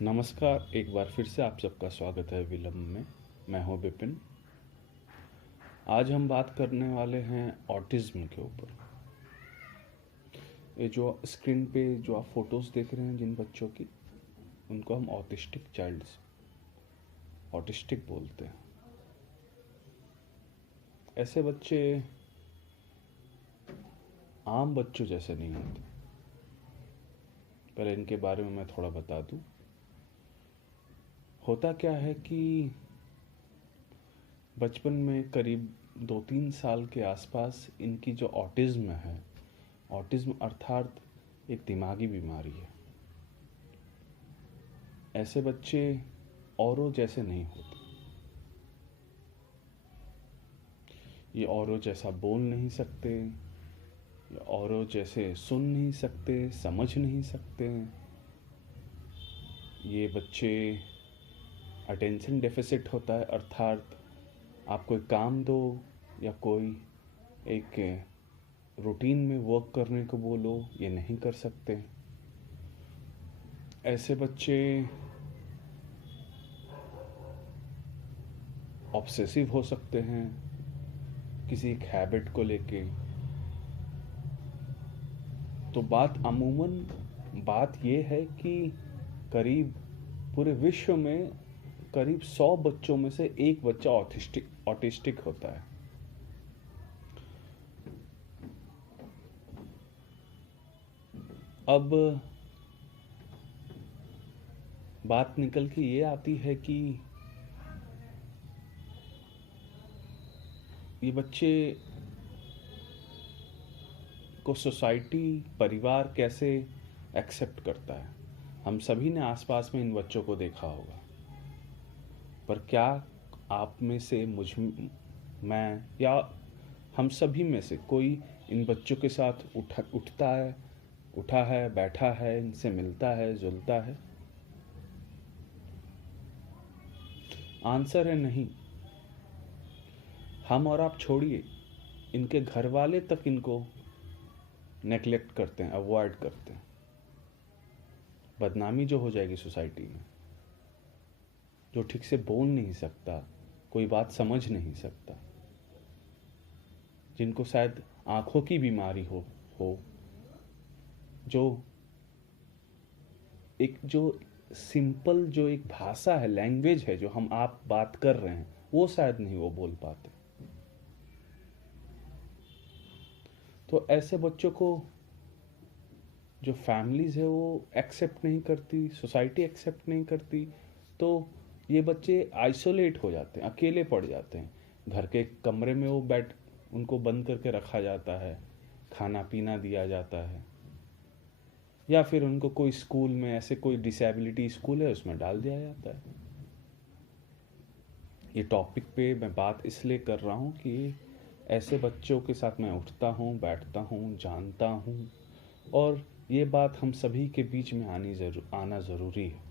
नमस्कार, एक बार फिर से आप सबका स्वागत है विलम्ब में। मैं हूं विपिन। आज हम बात करने वाले हैं ऑटिज्म के ऊपर। ये जो स्क्रीन पे जो आप फोटोज़ देख रहे हैं जिन बच्चों की, उनको हम ऑटिस्टिक बोलते हैं। ऐसे बच्चे आम बच्चों जैसे नहीं होते। पहले इनके बारे में मैं थोड़ा बता दूं। होता क्या है कि बचपन में करीब 2-3 साल के आसपास इनकी जो ऑटिज्म है, ऑटिज्म अर्थात एक दिमागी बीमारी है। ऐसे बच्चे औरों जैसे नहीं होते। ये औरों जैसा बोल नहीं सकते, औरों जैसे सुन नहीं सकते, समझ नहीं सकते। ये बच्चे अटेंशन डेफिसिट होता है, अर्थात आप कोई काम दो या कोई एक रूटीन में वर्क करने को बोलो, ये नहीं कर सकते। ऐसे बच्चे ऑब्सेसिव हो सकते हैं किसी एक हैबिट को लेके। तो बात ये है कि करीब पूरे विश्व में करीब 100 बच्चों में से एक बच्चा ऑटिस्टिक होता है। अब बात निकल के ये आती है कि ये बच्चे को सोसाइटी, परिवार कैसे एक्सेप्ट करता है। हम सभी ने आसपास में इन बच्चों को देखा होगा, पर क्या आप में से मैं या हम सभी में से कोई इन बच्चों के साथ उठा है, बैठा है, इनसे मिलता है, जुलता है? आंसर है नहीं। हम और आप छोड़िए, इनके घर वाले तक इनको नेग्लेक्ट करते हैं, अवॉइड करते हैं। बदनामी जो हो जाएगी सोसाइटी में। जो ठीक से बोल नहीं सकता, कोई बात समझ नहीं सकता, जिनको शायद आंखों की बीमारी हो जो सिंपल जो एक भाषा है, लैंग्वेज है, जो हम आप बात कर रहे हैं, वो शायद नहीं वो बोल पाते। तो ऐसे बच्चों को जो फैमिलीज है वो एक्सेप्ट नहीं करती, सोसाइटी एक्सेप्ट नहीं करती, तो ये बच्चे आइसोलेट हो जाते हैं, अकेले पड़ जाते हैं। घर के कमरे में उनको बंद करके रखा जाता है, खाना पीना दिया जाता है, या फिर उनको कोई स्कूल में, ऐसे कोई डिसेबिलिटी स्कूल है, उसमें डाल दिया जाता है। ये टॉपिक पे मैं बात इसलिए कर रहा हूँ कि ऐसे बच्चों के साथ मैं उठता हूँ, बैठता हूँ, जानता हूँ, और ये बात हम सभी के बीच में आना ज़रूरी है।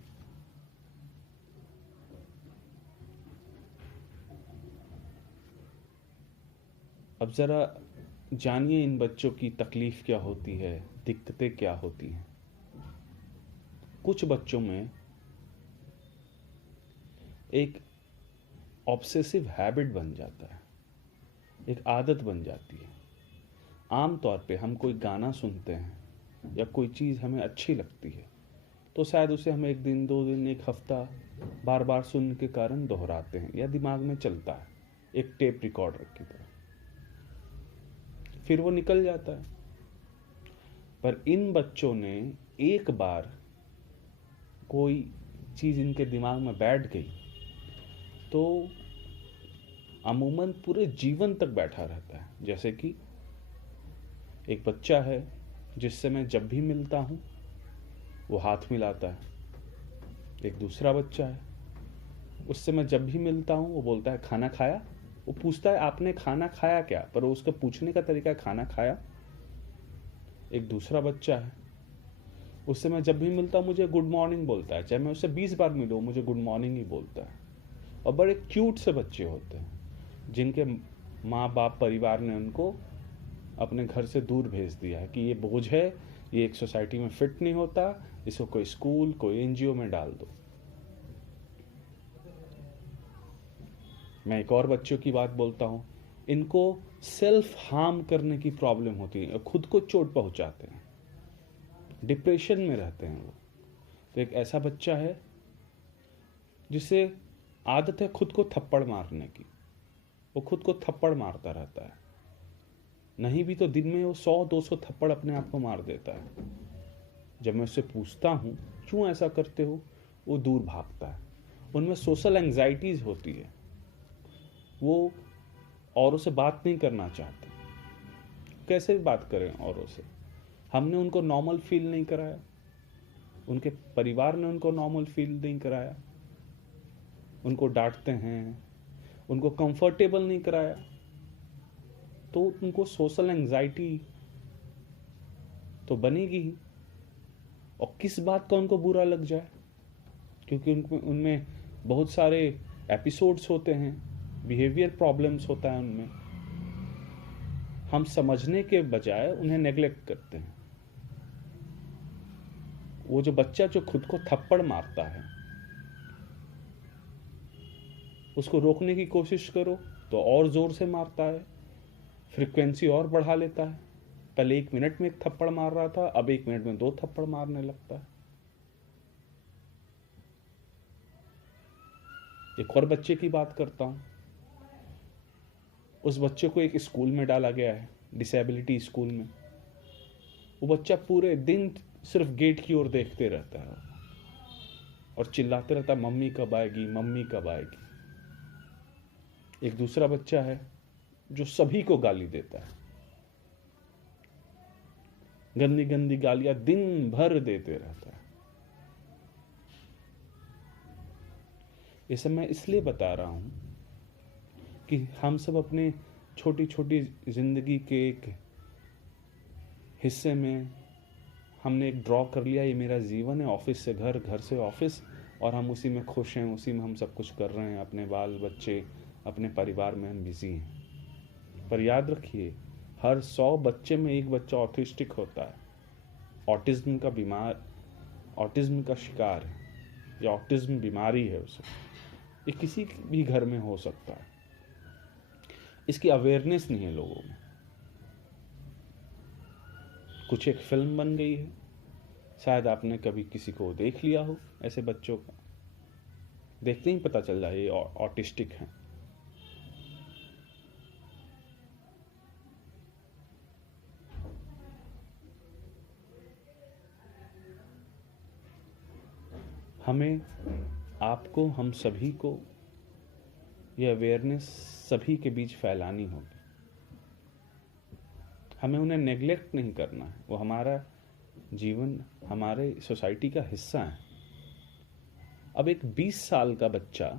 अब ज़रा जानिए इन बच्चों की तकलीफ़ क्या होती है, दिक्कतें क्या होती हैं। कुछ बच्चों में एक ऑब्सेसिव हैबिट बन जाता है, एक आदत बन जाती है। आम तौर पे हम कोई गाना सुनते हैं या कोई चीज़ हमें अच्छी लगती है, तो शायद उसे हम 1 दिन, 2 दिन, 1 हफ्ता बार बार सुनने के कारण दोहराते हैं, या दिमाग में चलता है एक टेप रिकॉर्डर की तरह, फिर वो निकल जाता है। पर इन बच्चों ने एक बार कोई चीज़ इनके दिमाग में बैठ गई तो अमूमन पूरे जीवन तक बैठा रहता है। जैसे कि एक बच्चा है जिससे मैं जब भी मिलता हूँ वो हाथ मिलाता है। एक दूसरा बच्चा है, उससे मैं जब भी मिलता हूँ वो बोलता है खाना खाया। वो पूछता है आपने खाना खाया क्या, पर उसका पूछने का तरीका है खाना खाया। एक दूसरा बच्चा है, उससे मैं जब भी मिलता हूँ मुझे गुड मॉर्निंग बोलता है, चाहे मैं उससे 20 बार मिलूँ मुझे गुड मॉर्निंग ही बोलता है। और बड़े क्यूट से बच्चे होते हैं जिनके माँ बाप, परिवार ने उनको अपने घर से दूर भेज दिया है कि ये बोझ है, ये एक सोसाइटी में फिट नहीं होता, इसको कोई स्कूल, कोई एनजीओ में डाल दो। मैं एक और बच्चों की बात बोलता हूँ, इनको सेल्फ हार्म करने की प्रॉब्लम होती है, खुद को चोट पहुंचाते हैं, डिप्रेशन में रहते हैं वो। तो एक ऐसा बच्चा है जिसे आदत है खुद को थप्पड़ मारने की, वो खुद को थप्पड़ मारता रहता है, नहीं भी तो दिन में वो 100-200 थप्पड़ अपने आप को मार देता है। जब मैं उससे पूछता हूँ क्यों ऐसा करते हो, वो दूर भागता है। उनमें सोशल एंजाइटीज होती है, वो औरों से बात नहीं करना चाहते। कैसे बात करें औरों से? हमने उनको नॉर्मल फील नहीं कराया, उनके परिवार ने उनको नॉर्मल फील नहीं कराया, उनको डांटते हैं, उनको कंफर्टेबल नहीं कराया, तो उनको सोशल एंजाइटी तो बनेगी ही। और किस बात का उनको बुरा लग जाए, क्योंकि उनमें बहुत सारे एपिसोड्स होते हैं, बिहेवियर प्रॉब्लम्स होता है उनमें। हम समझने के बजाय उन्हें नेग्लेक्ट करते हैं। वो जो बच्चा जो खुद को थप्पड़ मारता है, उसको रोकने की कोशिश करो तो और जोर से मारता है, फ्रीक्वेंसी और बढ़ा लेता है। पहले 1 मिनट में 1 थप्पड़ मार रहा था, अब 1 मिनट में 2 थप्पड़ मारने लगता है। एक और बच्चे की बात करता हूं। उस बच्चे को एक स्कूल में डाला गया है, डिसेबिलिटी स्कूल में। वो बच्चा पूरे दिन सिर्फ गेट की ओर देखते रहता है और चिल्लाते रहता है, मम्मी कब आएगी, मम्मी कब आएगी। एक दूसरा बच्चा है जो सभी को गाली देता है, गंदी गंदी गालियां दिन भर देते रहता है। ये सब मैं इसलिए बता रहा हूं कि हम सब अपने छोटी छोटी जिंदगी के एक हिस्से में हमने एक ड्रॉ कर लिया, ये मेरा जीवन है, ऑफिस से घर, घर से ऑफिस, और हम उसी में खुश हैं, उसी में हम सब कुछ कर रहे हैं, अपने बाल बच्चे, अपने परिवार में हम बिजी हैं। पर याद रखिए, हर 100 बच्चे में एक बच्चा ऑटिस्टिक होता है, ऑटिज्म का बीमार, ऑटिज्म का शिकार है, या ऑटिज्म बीमारी है उसे। ये किसी भी घर में हो सकता है, इसकी अवेयरनेस नहीं है लोगों में। कुछ एक फिल्म बन गई है, शायद आपने कभी किसी को देख लिया हो, ऐसे बच्चों का देखते ही पता चल जाए ये ऑटिस्टिक हैं। हमें, आपको, हम सभी को ये अवेयरनेस सभी के बीच फैलानी होगी। हमें उन्हें नेग्लेक्ट नहीं करना है, वो हमारा जीवन, हमारे सोसाइटी का हिस्सा है। अब एक 20 साल का बच्चा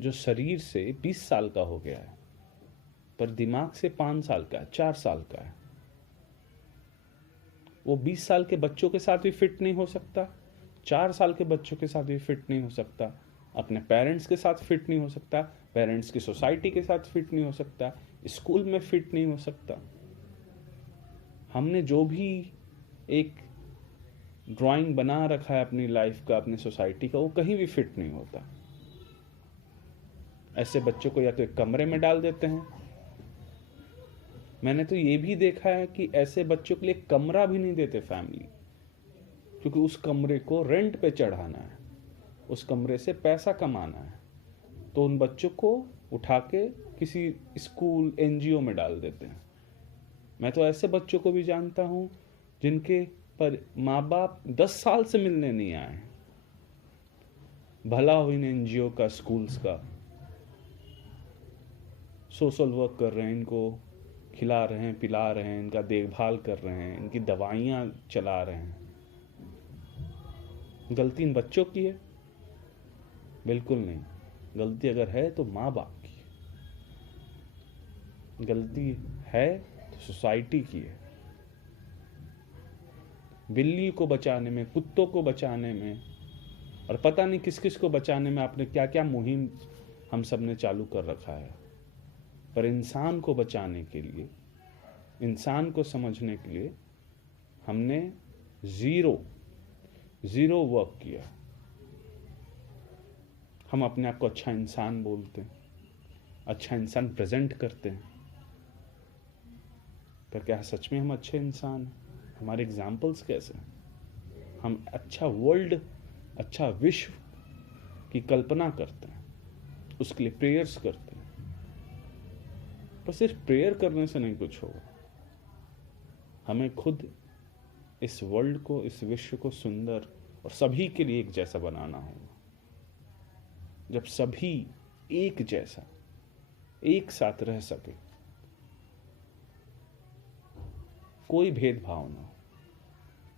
जो शरीर से 20 साल का हो गया है, पर दिमाग से 5 साल का है, 4 साल का है, वो 20 साल के बच्चों के साथ भी फिट नहीं हो सकता, 4 साल के बच्चों के साथ भी फिट नहीं हो सकता, अपने पेरेंट्स के साथ फिट नहीं हो सकता, पेरेंट्स की सोसाइटी के साथ फिट नहीं हो सकता, स्कूल में फिट नहीं हो सकता। हमने जो भी एक ड्राइंग बना रखा है अपनी लाइफ का, अपनी सोसाइटी का, वो कहीं भी फिट नहीं होता। ऐसे बच्चों को या तो एक कमरे में डाल देते हैं। मैंने तो ये भी देखा है कि ऐसे बच्चों के लिए कमरा भी नहीं देते फैमिली, क्योंकि उस कमरे को रेंट पे चढ़ाना है, उस कमरे से पैसा कमाना है। तो उन बच्चों को उठा के किसी स्कूल, एनजीओ में डाल देते हैं। मैं तो ऐसे बच्चों को भी जानता हूं जिनके पर माँ बाप 10 साल से मिलने नहीं आए, भला हो इन एनजीओ का, स्कूल्स का, सोशल वर्क कर रहे हैं, इनको खिला रहे हैं, पिला रहे हैं, इनका देखभाल कर रहे हैं, इनकी दवाइयाँ चला रहे हैं। गलती इन बच्चों की है? बिल्कुल नहीं। गलती अगर है तो माँ बाप की है, गलती है तो सोसाइटी की है। बिल्ली को बचाने में, कुत्तों को बचाने में, और पता नहीं किस किस को बचाने में आपने क्या क्या मुहिम हम सब ने चालू कर रखा है, पर इंसान को बचाने के लिए, इंसान को समझने के लिए हमने जीरो वर्क किया। हम अपने आप को अच्छा इंसान बोलते हैं, अच्छा इंसान प्रेजेंट करते हैं, पर क्या सच में हम अच्छे इंसान हैं? हमारे एग्जाम्पल्स कैसे हैं? हम अच्छा वर्ल्ड, अच्छा विश्व की कल्पना करते हैं, उसके लिए प्रेयर्स करते हैं, पर सिर्फ प्रेयर करने से नहीं कुछ होगा। हमें खुद इस वर्ल्ड को, इस विश्व को सुंदर और सभी के लिए एक जैसा बनाना होगा। जब सभी एक जैसा, एक साथ रह सके, कोई भेदभाव ना हो,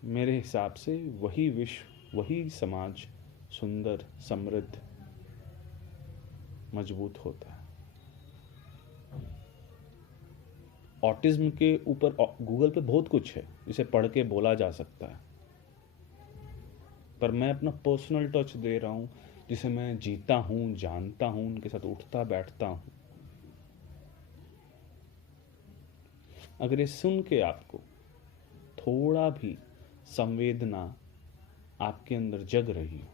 मेरे हिसाब से वही विश्व, वही समाज सुंदर, समृद्ध, मजबूत होता है। ऑटिज्म के ऊपर गूगल पे बहुत कुछ है जिसे पढ़ के बोला जा सकता है, पर मैं अपना पर्सनल टच दे रहा हूँ, जिसे मैं जीता हूँ, जानता हूँ, उनके साथ उठता बैठता हूँ। अगर ये सुन के आपको थोड़ा भी संवेदना आपके अंदर जग रही हो,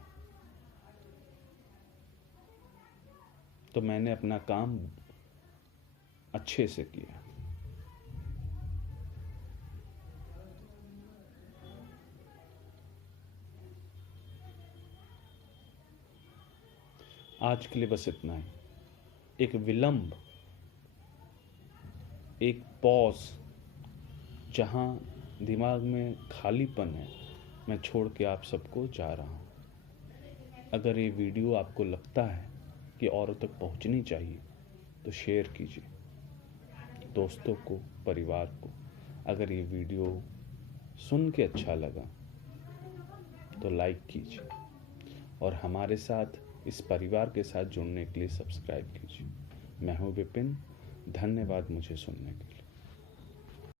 तो मैंने अपना काम अच्छे से किया। आज के लिए बस इतना ही। एक विलंब, एक पॉज, जहाँ दिमाग में खालीपन है, मैं छोड़ के आप सबको जा रहा हूँ। अगर ये वीडियो आपको लगता है कि औरों तक पहुँचनी चाहिए तो शेयर कीजिए, दोस्तों को, परिवार को। अगर ये वीडियो सुन के अच्छा लगा तो लाइक कीजिए, और हमारे साथ, इस परिवार के साथ जुड़ने के लिए सब्सक्राइब कीजिए। मैं हूँ विपिन, धन्यवाद मुझे सुनने के लिए।